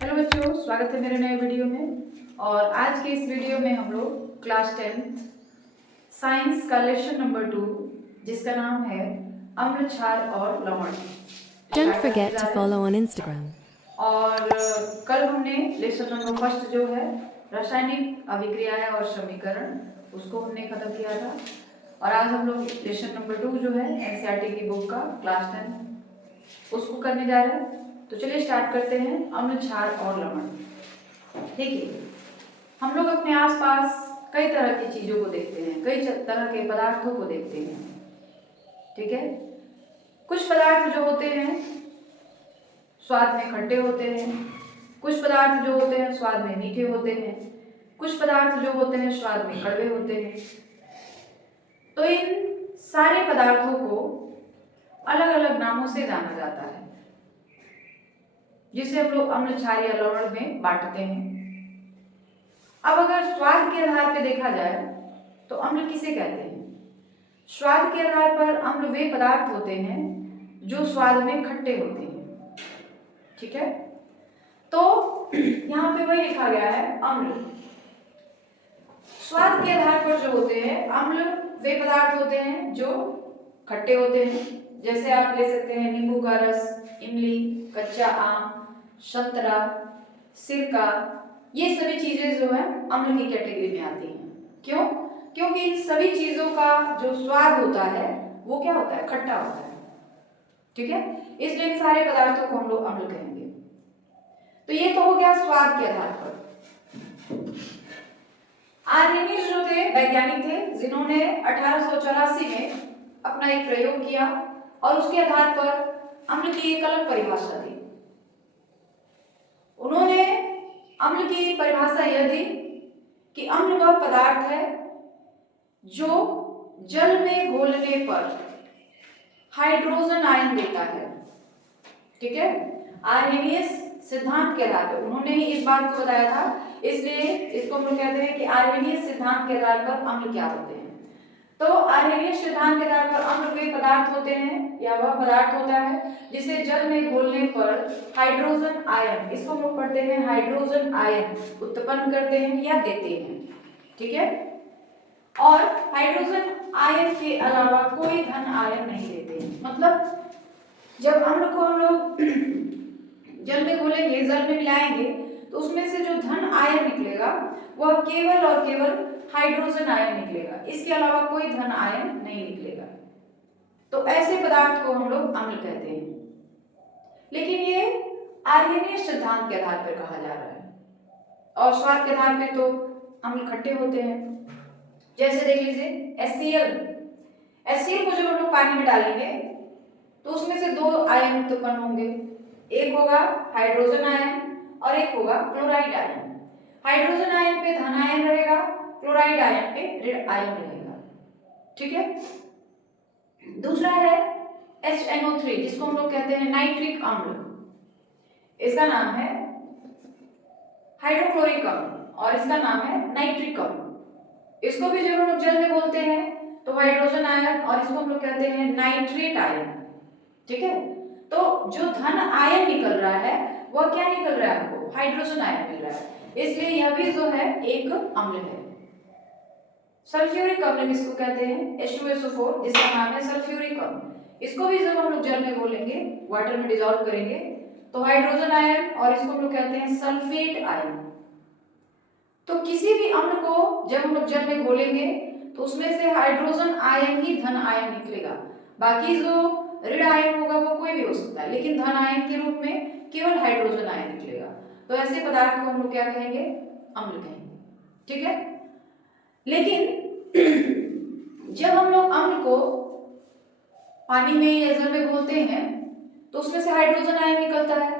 Hello बच्चों, स्वागत है मेरे नए वीडियो में। और आज के इस वीडियो में हम लोग क्लास 10 साइंस का लेसन नंबर 2 जिसका नाम है अम्ल, क्षार और लवण Don't स्टार्ट करने forget जा to रहे follow हैं। on Instagram. और कल हमने लेसन नंबर फर्स्ट जो है रासायनिक अभिक्रियाएं और समीकरण उसको हमने खत्म किया था। और आज हम लोग लेसन नंबर 2 जो है एनसीईआरटी की बुक का क्लास 10 उसको करने जा रहे हैं। तो चलिए स्टार्ट करते हैं। अम्ल, क्षार और लवण। ठीक है, हम लोग अपने आसपास कई तरह की चीजों को देखते हैं, कई तरह के पदार्थों को देखते हैं। ठीक है, कुछ पदार्थ जो होते हैं स्वाद में खट्टे होते हैं, कुछ पदार्थ जो होते हैं स्वाद में मीठे होते हैं, कुछ पदार्थ जो होते हैं स्वाद में कड़वे होते हैं। तो इन सारे पदार्थों को अलग अलग नामों से जाना जाता है, जिसे हम लोग अम्ल, क्षार या लवण में बांटते हैं। अब अगर स्वाद के आधार पर देखा जाए तो अम्ल किसे कहते हैं? स्वाद के आधार पर अम्ल वे पदार्थ होते हैं जो स्वाद में खट्टे होते हैं। ठीक है, तो यहाँ पे वही लिखा गया है अम्ल। स्वाद के आधार पर जो होते हैं अम्ल वे पदार्थ होते हैं जो खट्टे होते हैं। जैसे आप ले सकते हैं नींबू का रस, इमली, कच्चा आम, संतरा, सिरका। ये सभी चीजें जो है अम्ल की कैटेगरी में आती हैं। क्यों? क्योंकि इन सभी चीजों का जो स्वाद होता है वो क्या होता है? खट्टा होता है। ठीक है, इसलिए इन सारे पदार्थों को हम लोग अम्ल कहेंगे। तो ये तो हो गया स्वाद के आधार पर। आर्यनीज जो थे वैज्ञानिक थे जिन्होंने 1884 में अपना एक प्रयोग किया और उसके आधार पर अम्ल की एक अलग परिभाषा दी। उन्होंने अम्ल की परिभाषा यह दी कि अम्ल वह पदार्थ है जो जल में घोलने पर हाइड्रोजन आयन देता है। ठीक है, आर्हेनियस सिद्धांत के आधार पर उन्होंने ही इस बात को बताया था, इसलिए इसको हम लोग कहते हैं कि आर्हेनियस सिद्धांत के आधार पर अम्ल क्या होते हैं। तो आर्हेनियस सिद्धांत के आधार पर अम्ल वे पदार्थ होते हैं या वह पदार्थ होता है जिसे जल में घोलने पर हाइड्रोजन आयन, इसको हम लोग पढ़ते हैं हाइड्रोजन आयन, उत्पन्न करते हैं या देते हैं। ठीक है, और हाइड्रोजन आयन के अलावा कोई धन आयन नहीं देते हैं। मतलब जब अम्ल को हम लोग जल में घोलेंगे, जल में मिलाएंगे, तो उसमें से जो धन आयन निकलेगा वह केवल और केवल हाइड्रोजन आयन निकलेगा, इसके अलावा कोई धन आयन नहीं निकलेगा। तो ऐसे पदार्थ को हम लोग अम्ल कहते हैं। लेकिन ये आर्हेनियस सिद्धांत के आधार पर कहा जा रहा है और स्वाद के आधार पर तो अम्ल खट्टे होते हैं। जैसे देख लीजिए HCl को जब हम लोग पानी में डालेंगे तो उसमें से दो आयन उत्पन्न होंगे, एक होगा हाइड्रोजन आयन और एक होगा क्लोराइड आयन। हाइड्रोजन आयन पे धन आयन रहेगा, क्लोराइड आयन पे ऋण आयन रहेगा। ठीक है, दूसरा है HNO3 जिसको हम लोग कहते हैं नाइट्रिक अम्ल। इसका नाम है हाइड्रोक्लोरिक अम्ल और इसका नाम है नाइट्रिक अम्ल। इसको भी जब हम लोग जल में घोलते हैं तो हाइड्रोजन आयन और इसको हम लोग कहते हैं नाइट्रेट आयन। ठीक है, तो जो धन आयन निकल रहा है वह क्या निकल रहा है? आपको हाइड्रोजन आयन मिल रहा है, इसलिए यह भी जो है एक अम्ल है। सल्फ्यूरिक अम्ल किसको कहते हैं? H2SO4 जिसका नाम है सल्फ्यूरिक अम्ल। इसको भी जब हम लोग जल में घोलेंगे, वाटर में डिसॉल्व करेंगे, तो हाइड्रोजन आयन और इसको हम लोग कहते हैं सल्फेट आयन। तो किसी भी अम्ल को जब हम लोग जल में घोलेंगे तो उसमें से हाइड्रोजन आयन ही धन आयन निकलेगा, बाकी जो ऋण आयन होगा वो कोई भी हो सकता है, लेकिन धन आयन के रूप में केवल हाइड्रोजन आयन निकलेगा। तो ऐसे पदार्थ को हम लोग क्या कहेंगे? अम्ल कहेंगे। ठीक है, लेकिन जब हम लोग अम्ल को पानी में या जल में घोलते हैं तो उसमें से हाइड्रोजन आयन निकलता है।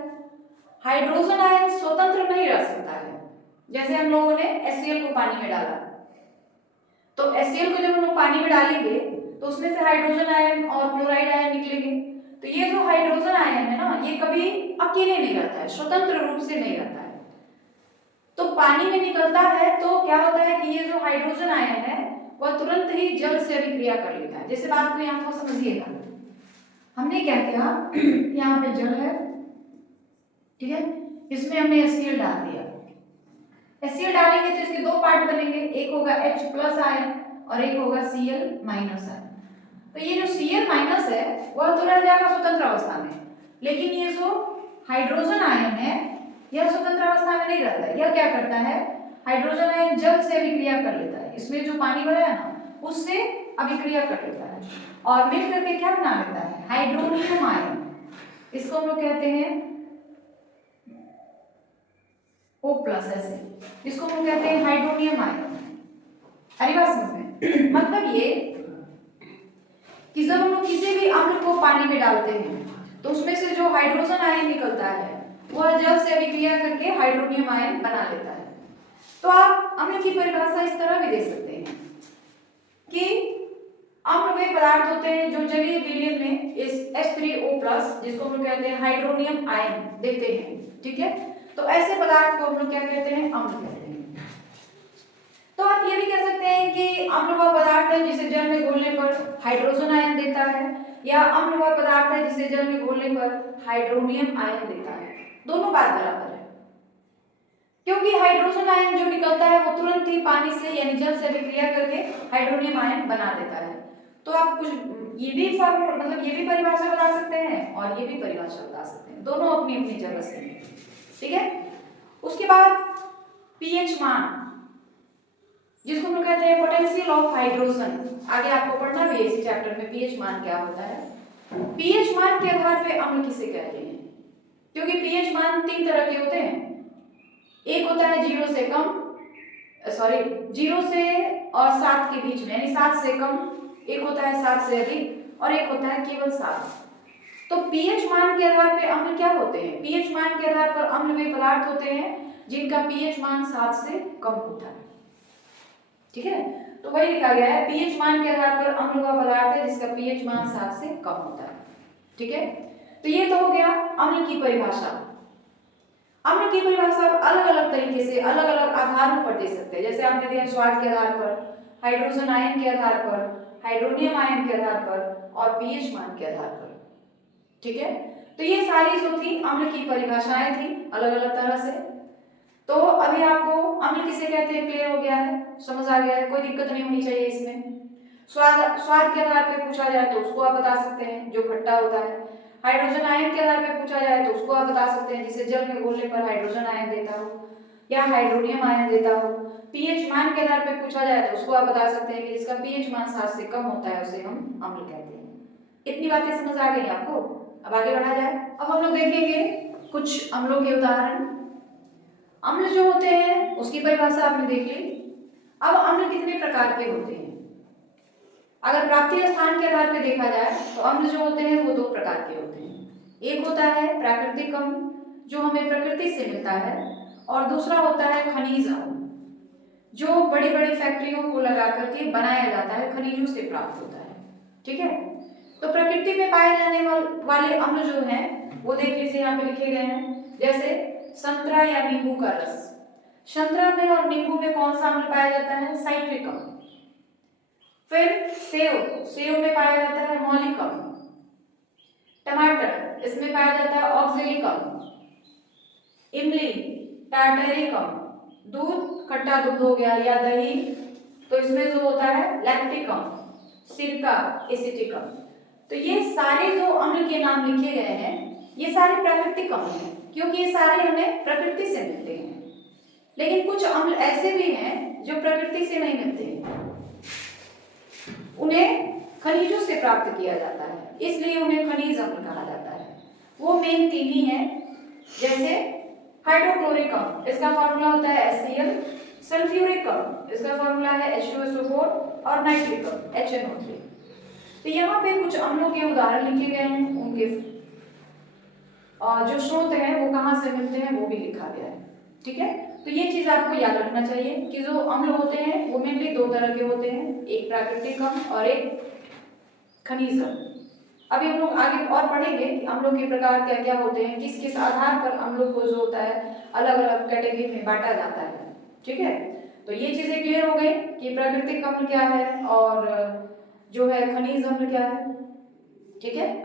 हाइड्रोजन आयन स्वतंत्र नहीं रह सकता है। जैसे हम लोगों ने HCl को पानी में डाला, तो HCl को जब हम लोग पानी में डालेंगे तो उसमें से हाइड्रोजन आयन और क्लोराइड आयन निकलेंगे। तो ये जो हाइड्रोजन आयन है ना, ये कभी अकेले नहीं रहता है, स्वतंत्र रूप से नहीं रहता है। तो पानी में निकलता है तो क्या होता है कि ये जो हाइड्रोजन आयन है वह तुरंत ही जल से अभिक्रिया कर लेता है। जैसे बात को यहाँ थोड़ा समझिएगा, हमने क्या किया, यहाँ पे जल है, ठीक है, इसमें हमने HCl डाल दिया। HCl डालेंगे तो इसके दो पार्ट बनेंगे, एक होगा H प्लस आयन और एक होगा Cl माइनस आयन। तो ये जो Cl माइनस है वह तो रह जाएगा स्वतंत्र अवस्था में, लेकिन ये जो हाइड्रोजन आयन है यह स्वतंत्र अवस्था में नहीं रहता है। यह क्या करता है, हाइड्रोजन आयन जल से अभिक्रिया कर लेता है, इसमें जो पानी भरा है ना उससे अभिक्रिया कर लेता है और मिल करके क्या बना लेता है, हाइड्रोनियम आयन। इसको हम लोग कहते हैं O प्लस ऐसे, इसको हम कहते हैं हाइड्रोनियम आयन। अरे बात समझ में मतलब ये कि जब हम लोग किसी भी अम्ल को पानी में डालते हैं तो उसमें से जो हाइड्रोजन आयन निकलता है वह जल से अभिक्रिया करके हाइड्रोनियम आयन बना लेता है। तो आप अम्ल की परिभाषा इस तरह भी दे सकते हैं कि अम्ल वे पदार्थ होते हैं जो जलीय विलयन में इस H3O+ जिसको हम लोग कहते हैं हाइड्रोनियम आयन देते हैं, ठीक है। तो ऐसे पदार्थ को हम लोग क्या कहते हैं, अम्ल कहते हैं। तो आप ये भी कह सकते हैं कि अम्ल वह पदार्थ है जिसे जल में घोलने पर हाइड्रोजन आयन देता है, या अम्ल वह पदार्थ है जिसे जल में घोलने पर हाइड्रोनियम आयन देता है। दोनों बात बराबर है, क्योंकि हाइड्रोजन आयन जो निकलता है वो तुरंत ही पानी से यानी जल से अभिक्रिया करके हाइड्रोनियम आयन बना देता है। तो आप कुछ ये भी फॉर्मूला मतलब ये भी परिभाषा बता सकते हैं और ये भी परिभाषा बता सकते हैं, दोनों अपनी अपनी जगह से, ठीक है। उसके बाद पीएच मान जिसको हम लोग कहते हैं पोटेंशियल ऑफ हाइड्रोजन, आगे आपको पढ़ना भी है इस चैप्टर में पीएच मान क्या होता है। पीएच मान के आधार पे अम्ल किसे कहते हैं, क्योंकि पीएच मान तीन तरह के होते हैं। एक होता है 0 से कम, 0 से और 7 के बीच में यानी 7 से कम, एक होता है 7 से अधिक और एक होता है केवल 7। तो पीएच मान के आधार पे अम्ल क्या होते हैं, पीएच मान के आधार पर अम्ल वे पदार्थ होते हैं जिनका पीएच मान 7 से कम होता है, ठीक है। तो वही लिखा गया है, पीएच मान के आधार पर अम्ल वह पदार्थ है जिसका पीएच मान 7 से कम होता है, ठीक है। तो ये तो हो गया अम्ल की परिभाषा। अम्ल की परिभाषा अलग अलग तरीके से अलग अलग आधारों पर दे सकते हैं, जैसे आपने दिया स्वाद के आधार पर, हाइड्रोजन आयन के आधार पर, हाइड्रोनियम आयन के आधार पर और पीएच मान के आधार पर, ठीक है। तो ये सारी जो थी अम्ल की परिभाषाएं थी अलग अलग तरह से। तो अभी आपको अम्ल किसे कहते हैं क्लियर हो गया है, समझ आ गया है, कोई दिक्कत नहीं होनी चाहिए इसमें। स्वाद के आधार पे पूछा जाए तो उसको आप बता सकते हैं जो खट्टा होता है। हाइड्रोजन आयन के आधार पे पूछा जाए तो उसको आप बता सकते हैं जिसे जल में घोलने पर हाइड्रोजन आयन देता हो या हाइड्रोनियम आयन देता हो। पीएच मान के आधार पे पूछा जाए तो उसको आप बता सकते हैं कि जिसका पीएच मान 7 से कम होता है उसे हम अम्ल कहते हैं। इतनी बातें समझ आ गई आपको, अब आगे बढ़ा जाए। अब हम लोग देखेंगे कुछ अम्लों के उदाहरण। अम्ल जो होते हैं उसकी परिभाषा आपने देख ली। अब अम्ल कितने प्रकार के होते हैं, अगर प्राप्ति स्थान के आधार पर देखा जाए तो अम्ल जो होते हैं वो 2 प्रकार के होते हैं। एक होता है प्राकृतिक अम्ल जो हमें प्रकृति से मिलता है और दूसरा होता है खनिज अम्ल जो बड़ी बड़ी फैक्ट्रियों को लगा करके बनाया जाता है, खनिजों से प्राप्त होता है, ठीक है। तो प्रकृति में पाए जाने वाले अम्ल जो हैं वो देख लीजिए यहाँ पे लिखे गए हैं, जैसे संतरा या नींबू का रस। संतरा में और नींबू में कौन सा अम्ल पाया जाता है, साइट्रिक अम्ल। फिर सेव में पाया जाता है मौलिक अम्ल। टमाटर इसमें पाया जाता है ऑक्जेलिक अम्ल। इमली टार्टरिक अम्ल। दूध खट्टा दूध हो गया या दही तो इसमें जो होता है लैक्टिक अम्ल। सिरका एसिटिक अम्ल। तो ये सारे जो अम्ल के नाम लिखे गए हैं ये सारे प्राकृतिक अम्ल हैं क्योंकि ये सारे हमें प्रकृति से मिलते हैं। लेकिन कुछ अम्ल ऐसे भी हैं जो प्रकृति से नहीं मिलते हैं, उन्हें खनिजों से प्राप्त किया जाता है, इसलिए उन्हें खनिज अम्ल कहा जाता है। वो मेन 3 ही हैं, जैसे हाइड्रोक्लोरिक अम्ल इसका फॉर्मूला होता है HCl, सल्फ्यूरिक अम्ल इसका फॉर्मूला है H2SO4 और नाइट्रिक अम्ल HNO3। तो यहाँ पे कुछ अम्लों के उदाहरण लिखे गए हैं, उनके जो स्रोत हैं वो कहाँ से मिलते हैं वो भी लिखा गया है, ठीक है। तो ये चीज आपको याद रखना चाहिए कि जो अम्ल होते हैं वो मेनली 2 तरह के होते हैं, एक प्राकृतिक अम्ल और एक खनिज अम्ल। अभी हम लोग आगे और पढ़ेंगे कि अम्लों के प्रकार क्या क्या होते हैं, किस किस आधार पर अम्लों को जो होता है अलग अलग कैटेगरी में बांटा जाता है, ठीक है। तो ये चीजें क्लियर हो गई कि प्राकृतिक अम्ल क्या है और जो है खनिज अम्ल क्या है, ठीक है।